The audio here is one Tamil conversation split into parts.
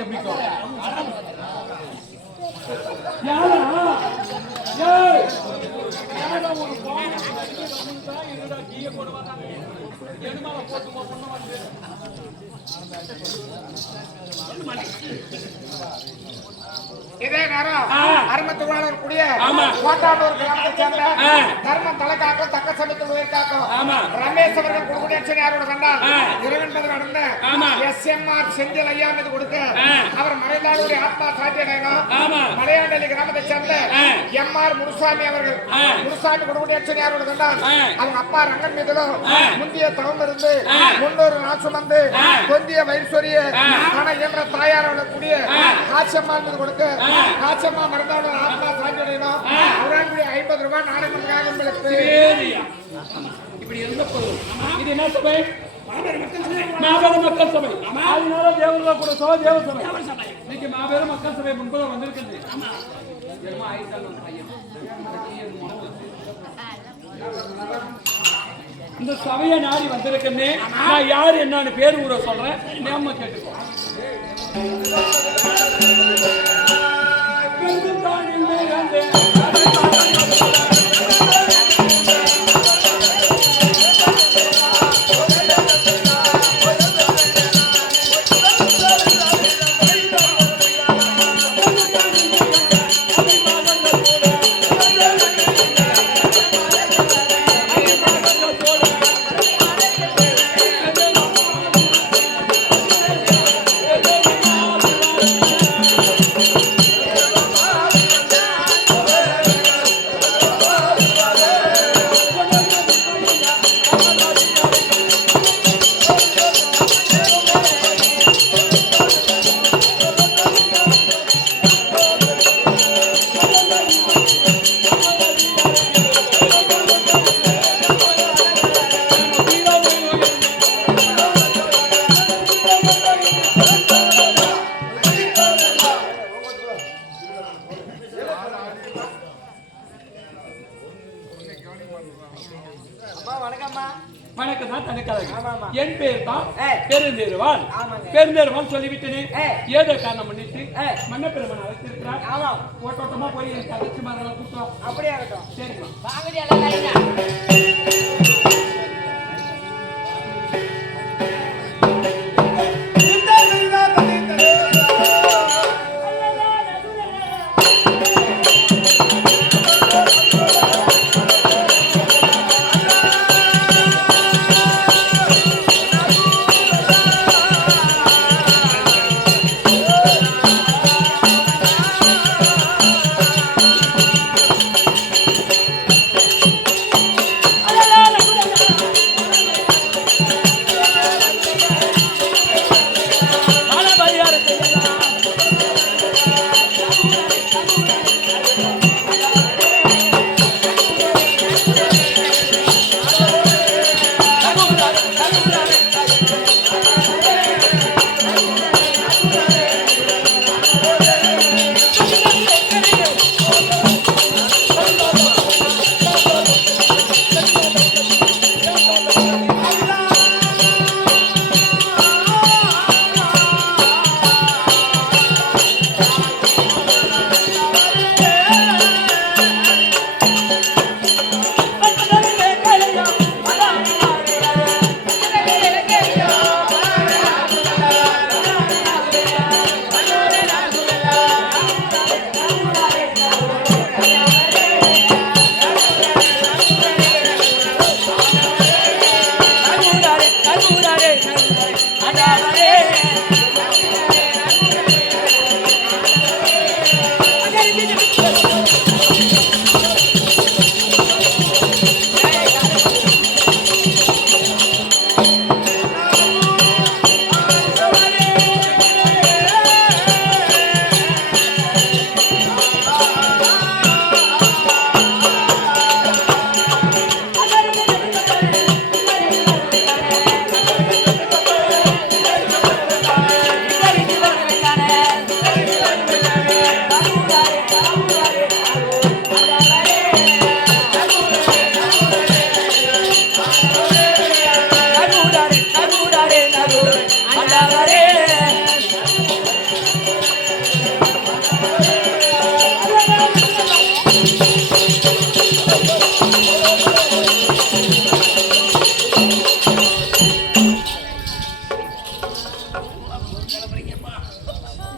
அது எப்படி இதே நேரம் அருமத்துக்குள்ள கூடிய கோட்டானூர் கிராமத்தை சேர்ந்த தர்மம் தலைக்காக்கும் தக்க சமயத்தில் உயிர்காக்கும் ரமேஷ் அவர்கள் குடுகுடேச்சனையாரோட கண்டால் இரவன்பது நடந்த SMR செந்தில் ஐயா மீது கொடுக்க அவர் மறைந்தாளுடைய ஆத்மா சாத்தியடையணும். மலையாண்டலி கிராமத்தை சேர்ந்த MR முனுசாமி அவர்கள் முனுசாமி குடுகுடேச்சனையாரோட கண்டால் அவங்க அப்பா ரங்கன் மீதிலும் முந்திய தவம் இருந்து 300 நாள் சுமந்து தொந்திய வயிற்சொரிய ஆன என்ற தாயாரோட கூடிய காட்சியம்மா மீது கொடுக்க காட்சியம்மா மறந்தாவோட ஆத்மா சாத்தியடையணும். அவரால் 50 ரூபாய் நாடகத்துக்காக உங்களுக்கு இப்படி இருந்த போதும். இது என்ன சபை? மாபெரும் மக்கள் சபை. அதனால தேவர்கள கூட சபை தேவ சபை. இன்னைக்கு மாபெரும் மக்கள் சபை முன்பு வந்திருக்குது. இந்த சபையை நாடி வந்திருக்கேன்னு நான் யாரு என்னன்னு பேர் ஊர சொல்றேன். நேம கேட்டுக்கோ. என் பேர் தான் பெருந்தேருவான். பெருந்தேருவான் சொல்லிவிட்டேன். ஏதோ காரணம் பண்ணிட்டு மன்னப்பெருமன் அழைத்திருக்கிறார். ஓட்டோட்டமா போய் எனக்கு அழைச்சி மாதிரி கூட்டம் அப்படியே ஆகட்டும். சரிம்மா. Allah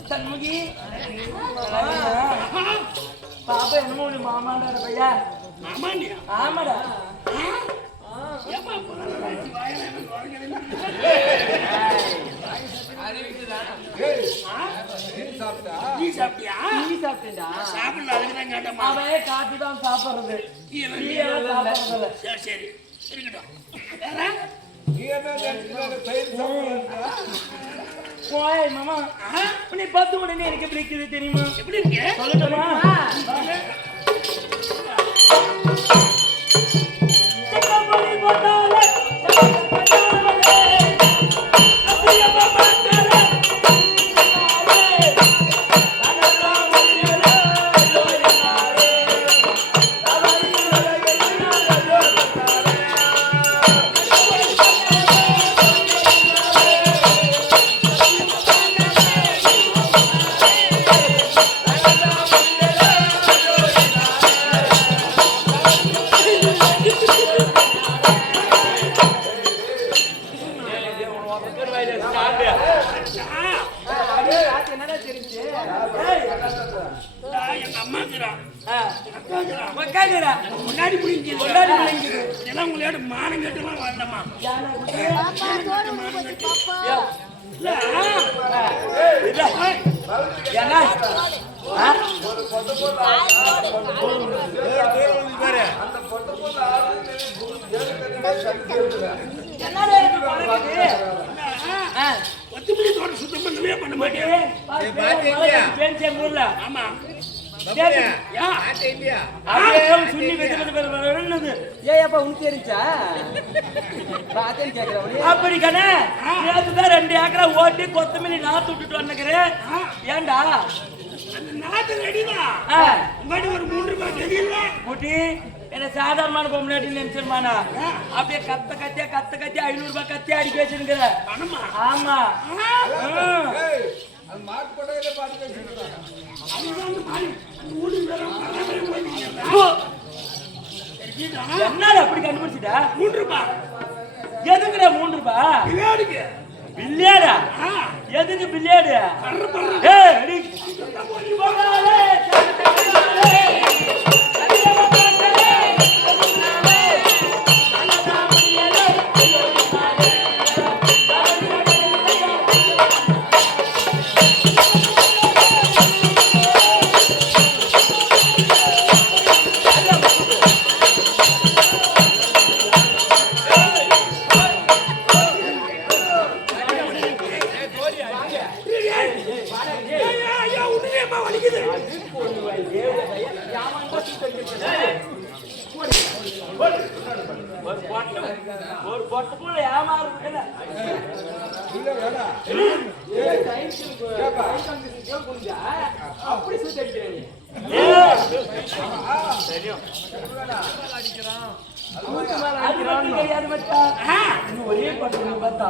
சண்முகி பாப்பா என்னமோ உன்னை மாமாண்டா பையா ஆமாடா காட்டுதான் சாப்பிடுறது மாமா நீ பார்த்து உடனே எனக்கு எப்படி இருக்குது தெரியுமா எப்படி இருக்கு சொல்லட்டுமா மானம் கேட்டுலாம் வாழ்ந்தமா சுத்தம் பண்ணவே பண்ண மாட்டேன் அப்படி கண்ணே 2 ஏக்கரா ஓட்டி கொத்தமல்லி நாத்து விட்டுட்டு வந்துக்கிறேன் ஏண்டா நாத்து ரெடிதான் ஒரு 3 ரூபாய் தெரியல குட்டி என்ன சாதாரணமான பொம்னாட்டி நினைச்சிருமானா அப்படியே கத்த கத்தி 500 ரூபாய் கத்தி அடிக்க வச்சிருக்கிற ஆமா என்ன அப்படி கண்டுபிடிச்சிட்டா 3 ரூபாய் எதுக்குடா 3 ரூபாய் பில்லியாடா எதுக்கு பில்லியாடு ஒரு பொட்டு போல ஏமாறு அப்படி சுத்தி ஒரே பட்டு பார்த்தா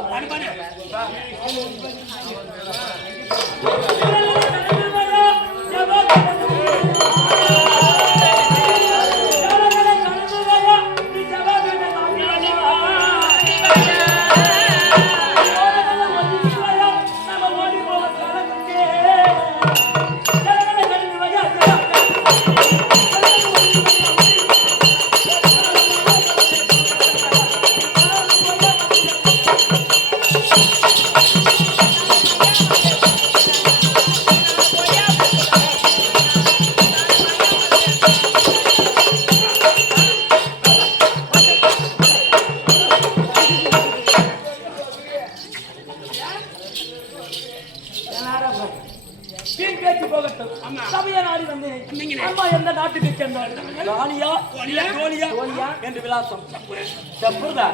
நாட்டுக்கு சேர்ந்தோம் என்று விலாசம் தப்புதா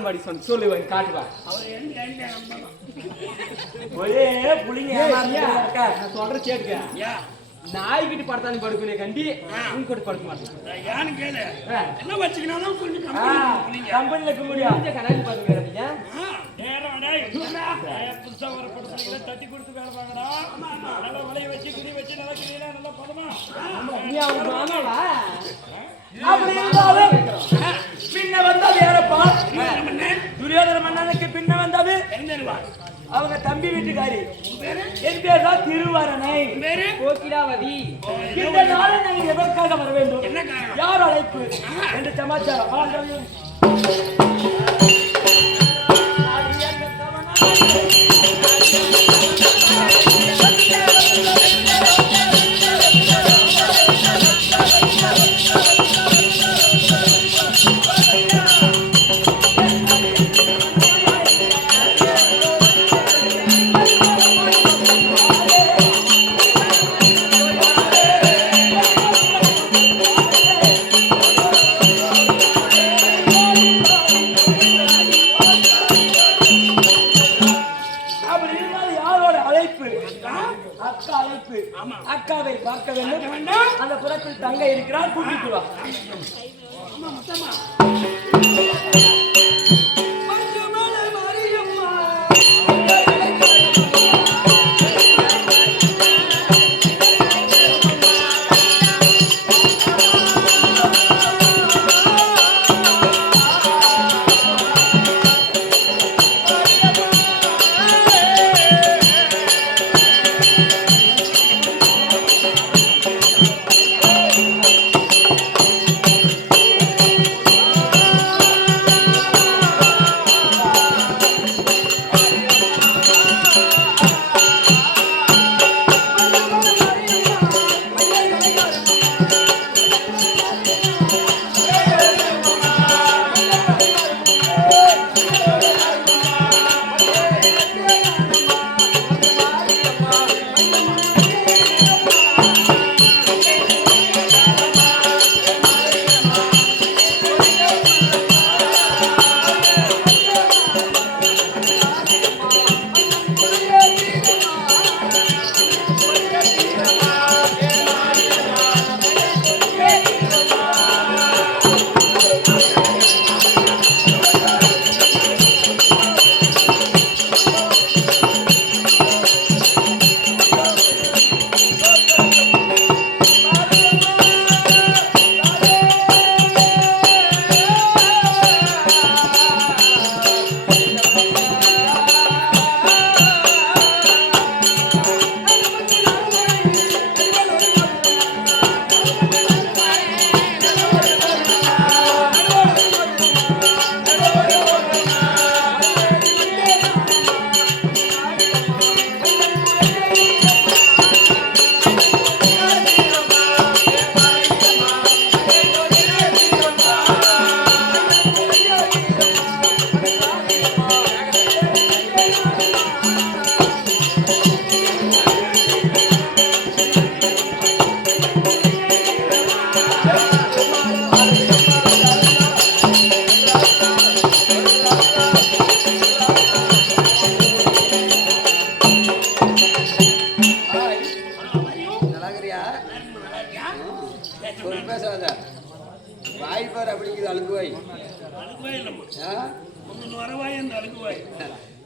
பாடம் பாடி சொல்லு காட்டுவா ஒரே புள்ளிங்க நான் சொல்ற கேட்டுக்க நாய்கிட்ட படுத்தாலும் படுக்கணும் கண்டி உங்க கூட படுக்க மாட்டேன் யானு கேளு என்ன வச்சுக்கினாலும் கொஞ்சம் கம்பெனில இருக்க முடியும் கணக்கு பாருங்க புதுசா வர படுத்துறீங்களா தட்டி கொடுத்து வேலை வாங்கடா நல்லா வலைய வச்சு குடி வச்சு நல்லா குடியெல்லாம் நல்லா பதமா அப்படி இருந்தாலும் பின்ன வந்தா வேறப்பா துரியோதன மன்னனுக்கு பின்ன வந்தது அவங்க தம்பி வீட்டுக்காரி என் பேர் தான் திருவரணை கோகிலாவதி இந்த நாளை நாங்கள் எதற்காக வர வேண்டும் யார் அழைப்பு என்று சமாச்சாரம் அக்காவை பார்க்க வேண்டும் அந்த புறத்தில் தங்க இருக்கிறார் கூட்டிட்டு வா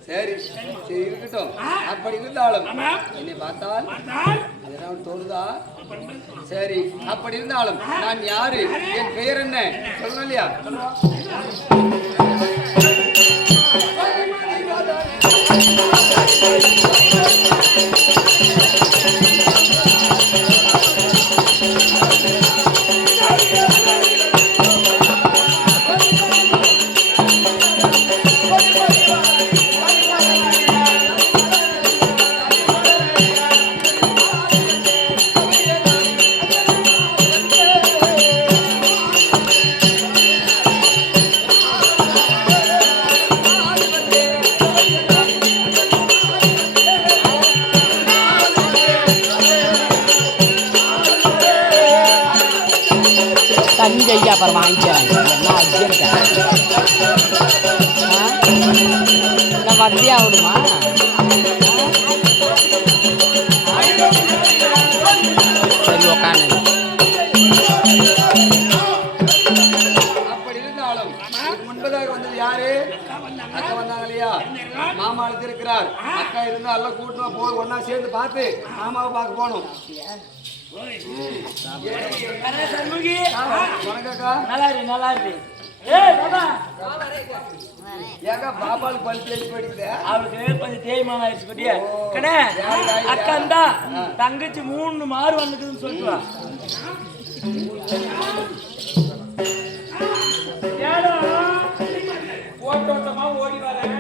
சரி சரி இருக்கட்டும். அப்படி இருந்தாலும் என்னை பார்த்தால் ஏதாவது தோணுதா? சரி அப்படி இருந்தாலும் நான் யாரு, என் பெயர் என்ன சொல்லணும் இல்லையா? தண்ணி கையா அப்புறம் வாங்கிக்கிறாங்க என்ன அர்ஜென்ட் வசதி ஆகுமா? சரி உக்காந்து. அப்படி இருந்தாலும் முன்பதாக வந்தது யாரு? அக்கா வந்தாங்க இல்லையா? மாமா அழைத்திருக்கிறார். அக்கா இருந்தா எல்லாம் கூட்டணும் போய் ஒன்னா சேர்ந்து பார்த்து மாமாவை பார்க்க போகணும். வணக்கக்கா. நல்லா இருக்கு நல்லா இருக்கு. ஏய் பாபா ஏக்கா பாபாவுக்கு பல் தேடி போயிடுது. அவளுக்கு கொஞ்சம் தேய்மானம் ஆயிடுச்சு குட்டியா கடை அக்கா தங்கச்சி 3 மாறு வந்துக்குதுன்னு சொல்லிட்டு ஓட்டோட்டமா ஓடி வரேன்.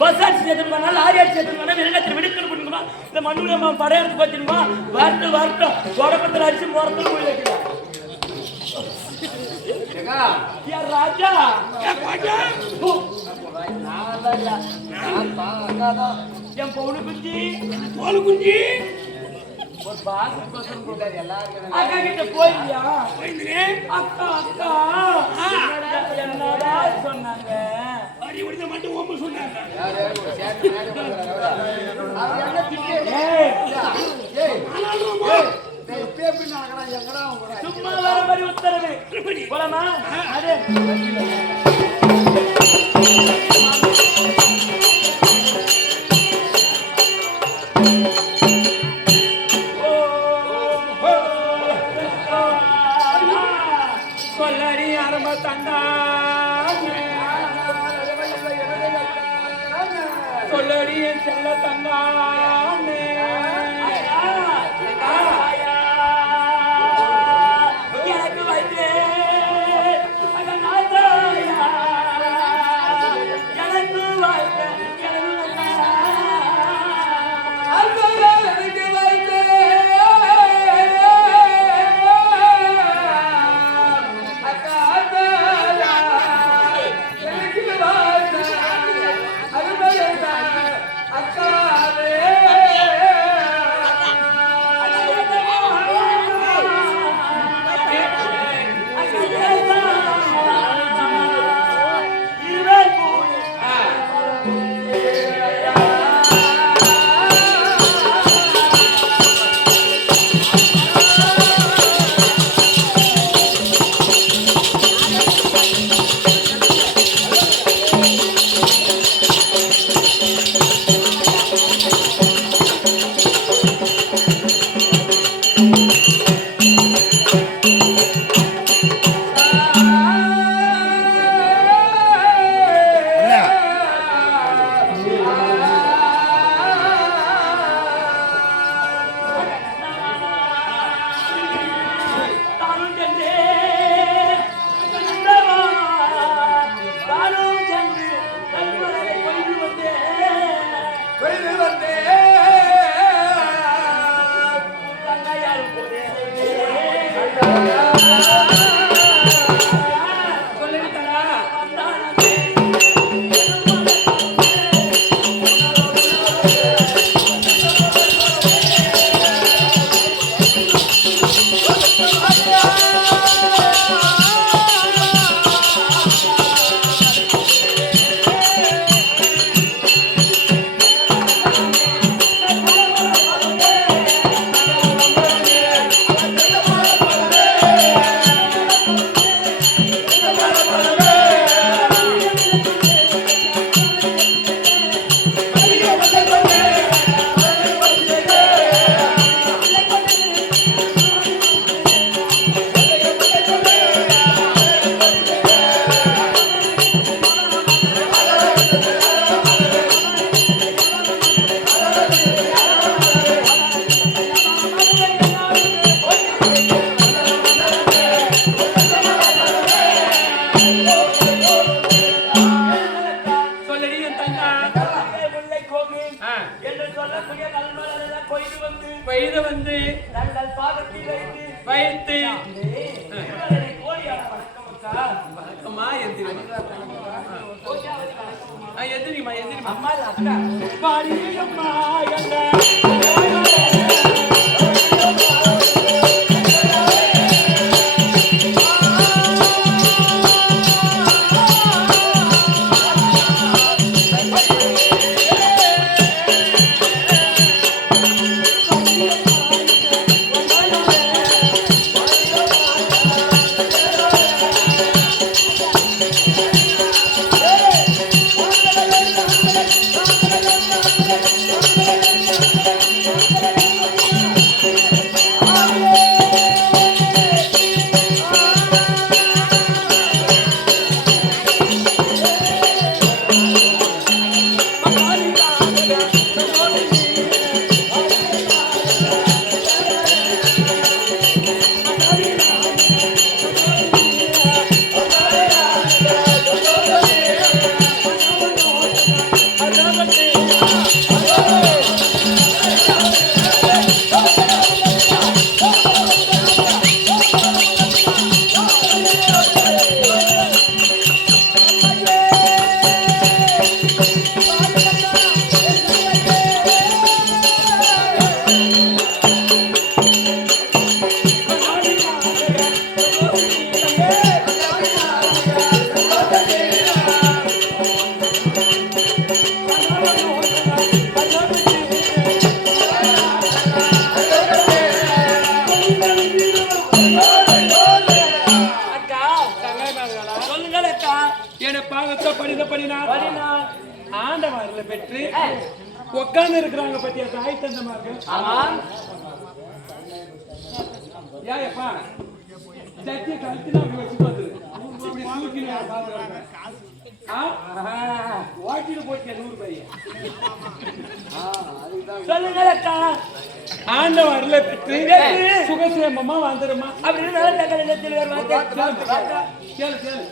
பஸ் அடிச்சு எடுத்துருவாங்க, லாரி அடிச்சு எடுத்துருவாங்க, வெள்ளத்தில் வெடிக்கணும் பண்ணுமா, இந்த மண்ணுல படையெடுத்து பார்த்துருமா, வரட்டும் தொடக்கத்தில் அடிச்சு முறத்துல போய் வைக்கலாம். ராஜா என் பவுனு குஞ்சி தோல் குஞ்சி ஒரு பாசம் அக்கா கிட்ட போயியா? அக்கா என்னடா சொன்னாங்க? மட்டும் ஓம்பு சொன்னாங்க. சும்மா வர மாதிரி உத்தரவு போலாமா? அது சொல்லடி ஆரம்ப தந்தா சொல்லடி என் செல்ல தந்தானே எனக்கு வைத்தே எனக்கு வைத்தே கொய்து வந்து தங்கள் பாதத்தில் வைத்து வணக்கமா எந்திரிமா அம்மா அக்கா பாடி அம்மா என்ன படினா ஆண்டவர்ல பெற்று உட்கார்ந்து இருக்கிறாங்க பத்தியா தாய் தந்தமார்கள். ஆமா ஏப்பா ஜட்ஜி கழுத்துல அப்படி வச்சுட்டு வந்துரு இப்படி தூக்கி வாட்டில போட்டு 100 ரூபாய் சொல்லுங்க ஆண்டவர்ல பெற்று சுகசேமமா வந்துருமா அப்படின்னு நல்ல தகவல் வருவாங்க. கேளு கேளு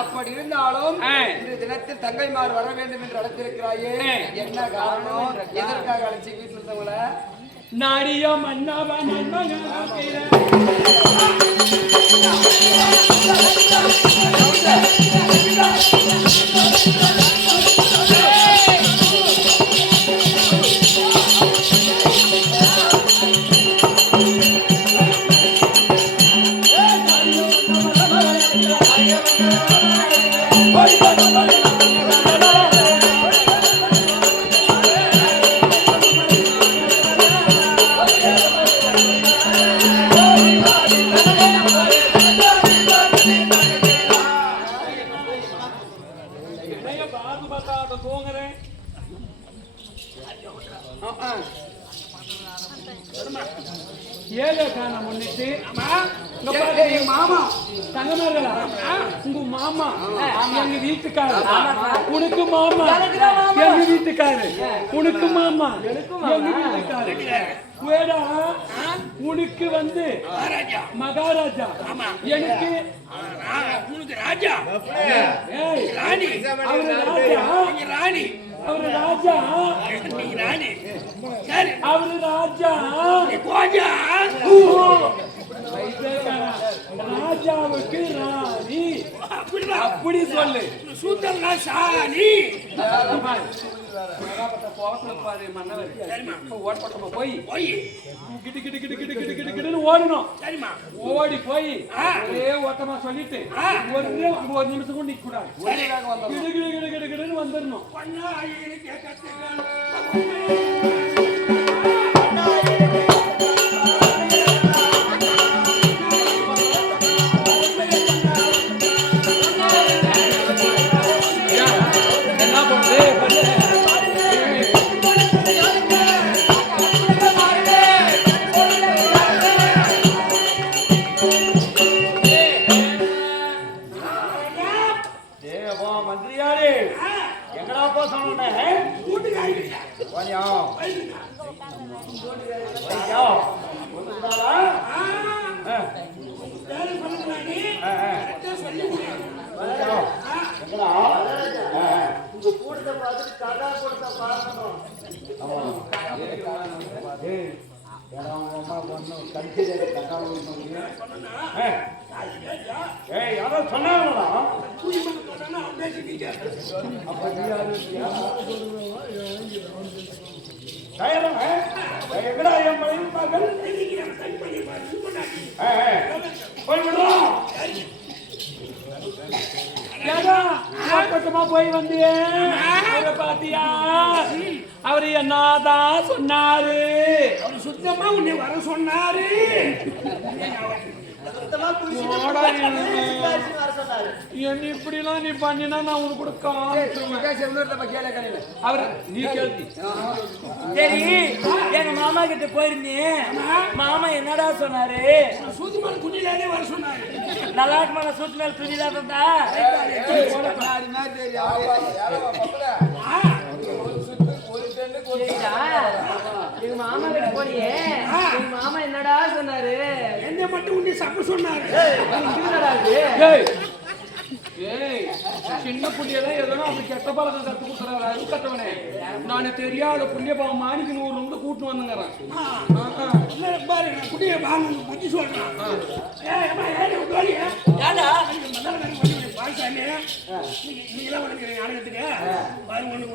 அப்படி இருந்தாலும் இந்த தினத்தில் தங்கைமார் வர வேண்டும் என்று அழைத்திருக்கிறாயே, என்ன காரணம்? எதற்காக அழைச்சி வீட்டில் இருந்தவங்கள நாடியோ மன்னாவா முன்னிட்டு மாமா தங்கமர்களா உங்க மாமா எங்க வீட்டுக்காரர் உனக்கு மாமா எங்க வீட்டுக்காரர் உனக்கு மாமா எங்க வீட்டுக்காரர் வேடா உனக்கு வந்து மகாராஜா எனக்கு ராஜா ராணி அவரு ராஜா அவரு ராஜா ராஜாவுக்கு ராணி அப்படி சொல்லு சூத்தல்னா சாணி ஓடணும் ஓடி போய் ஒரே ஓட்டமா சொல்லிட்டு ஒரு நிமிஷம் கூட நிக்க கூடாது வந்துடணும் என்ன பண்ணுது மந்திரியாரே எங்கடா போ சொன்னேன் கூட்டத்தை பார்த்துட்டு கதா கூட்டத்தை பார்க்கணும். யாரோ சொன்னாங்களா எங்கடா என் மனைவி மகள் போய்விடுறோம். போய் வந்தியே பாத்தியா? அவரு என்னதான் சொன்னாரு? அவரு சுத்தமா உன்னை வர சொன்னாரு. என்ன இப்படி எல்லாம் நீ பண்ணினா நான் உனக்கு கொடுக்க அவரு நீ கேள்வி. சரி, எங்க மாமா கிட்ட போயிருந்தேன். மாமா என்னடா சொன்னாரு? சூத்து மேல துணியிலே வர சொன்னாரு. நல்லா இருக்குமா? சூத்து மேல துணியில இருந்தா எங்க மாமா கிட்ட போனியே, எங்க மாமா என்னடா சொன்னாரு? என்ன மட்டும் உன்னை சப்ப சொன்னாரு. சின்ன புள்ளியெல்லாம் எதனா அப்படி கெட்ட பழக்கம் கத்து கொடுக்குறாரு. அது கட்டவனே நான் தெரியாத புள்ளிய பாவம் மாணிக்கு 100 ரூபாய் கூட்டு வந்துங்கிறேன். புள்ளிய வாங்க பத்தி சொல்றேன்.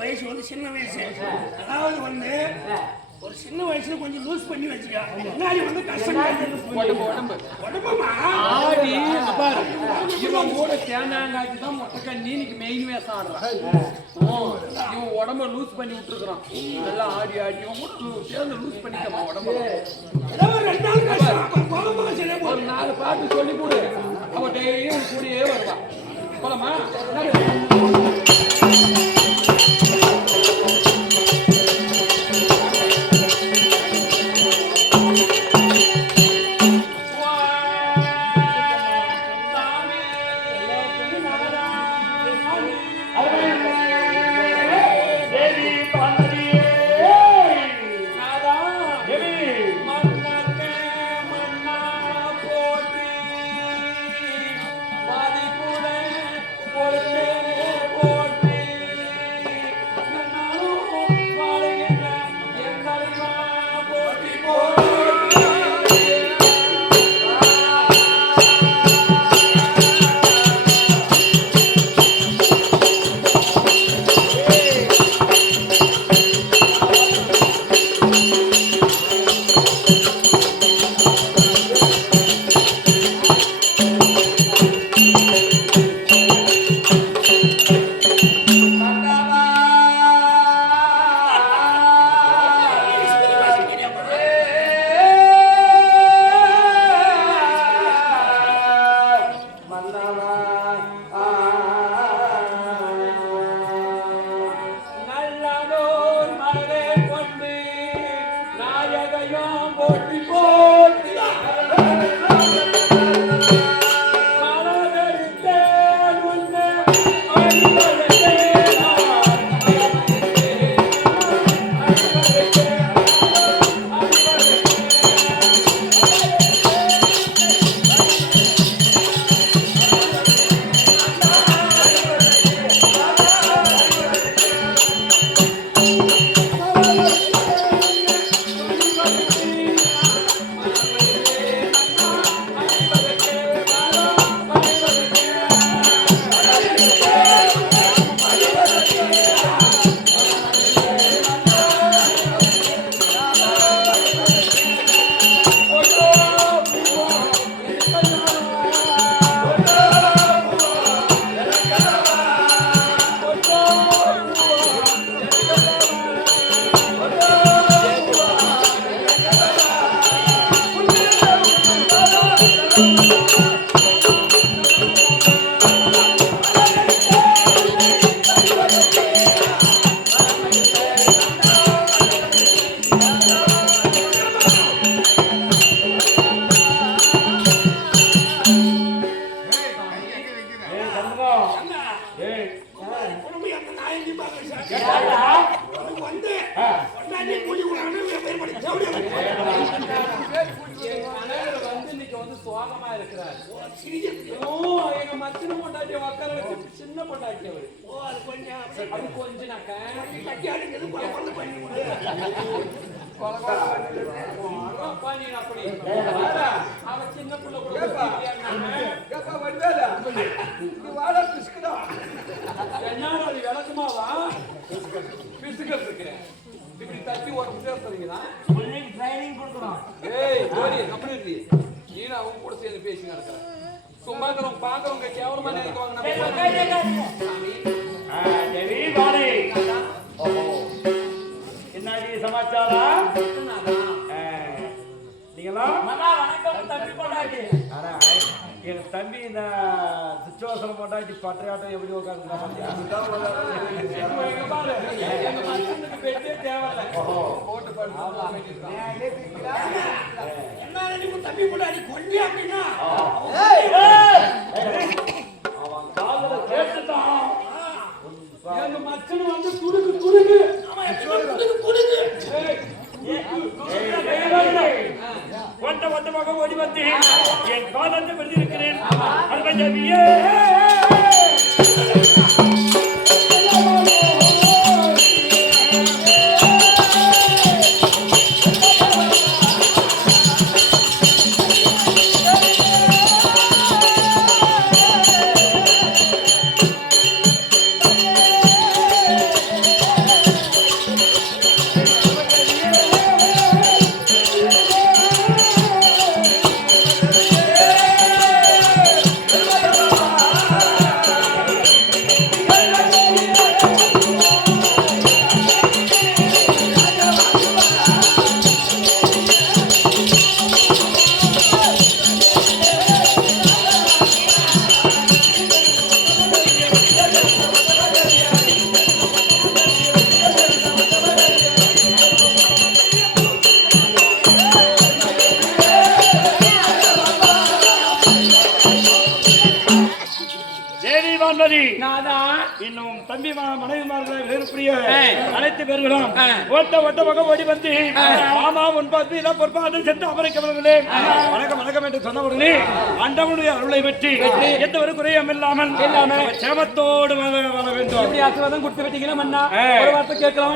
வயசு வந்து சின்ன வயசு. அதாவது வந்து ஒரு சின்ன வயசுல கொஞ்சம் லூஸ் பண்ணி வச்சுக்க. முன்னாடி வந்து கஷ்டமா இவன் கூட தேங்காய்க்கு தான் மொட்டை நீனுக்கு மெயின் வேஷம் ஆடுறான். இவன் உடம்ப லூஸ் பண்ணி விட்டுருக்கான். நல்லா ஆடி ஆடி இவன் கூட சேர்ந்து லூஸ் பண்ணிக்கலாம் உடம்பு. ஒரு 4 பாட்டு சொல்லி கொடு. அவன் டெய்லியும் கூடயே வருவான். போலமா? இன்னைக்கு வந்து சோகமா இருக்கிறார். எங்க மச்சன பொண்டாட்டி உட்கார வச்சு சின்ன பொண்டாட்டி அவரு. அது கொஞ்சம் அப்படி அவ சின்ன பிள்ளை என்ன விளக்குமாவா பிசுக்கள் இருக்கிறேன் இப்படி தட்டி ஒரு பேசுறீங்களா? ட்ரைனிங் கொடுக்கணும். ஏய் ஜோடி அப்படி இருக்கு. நீங்க அவங்க கூட சேர்ந்து பேசிங்க இருக்கிறேன். சும்மா இருக்கிறவங்க பாக்குறவங்க கேவலமா நினைக்குவாங்க. என்னடி சமாச்சாரம்? நீங்களா வணக்கம் தம்பி பொண்டாட்டி. எங்க தம்பி இந்த சுச்சுவேஷன் பொண்டாட்டி பற்றையாட்டம் எப்படி உட்காந்து தம்பி பொண்டாட்டி கொண்டு அப்படின்னா அவன் காதல கேட்டுட்டான். எங்க மச்சன் வந்து துடுக்கு துடுக்கு ஒட்ட ஒட்டமாக ஓடி வந்து என் காலத்தை பெற்றிருக்கிறேன். இன்னும் தம்பி மனைவிமார்களை வேறுபடிய அனைத்து பேர்களும் ஓட்ட ஓட்டமாக ஓடி வந்து மாமா முன்பார்த்து இதான் பொறுப்பாக சென்று அமரிக்கவர்களே வணக்கம் வணக்கம் என்று சொன்னவர்களே அண்டவனுடைய அருளை பற்றி எந்த ஒரு குறையும் இல்லாமல் சேமத்தோடு வாழ வேண்டும். ஆசீர்வாதம் கொடுத்து விட்டீங்கன்னா ஒரு வார்த்தை கேட்கலாம்.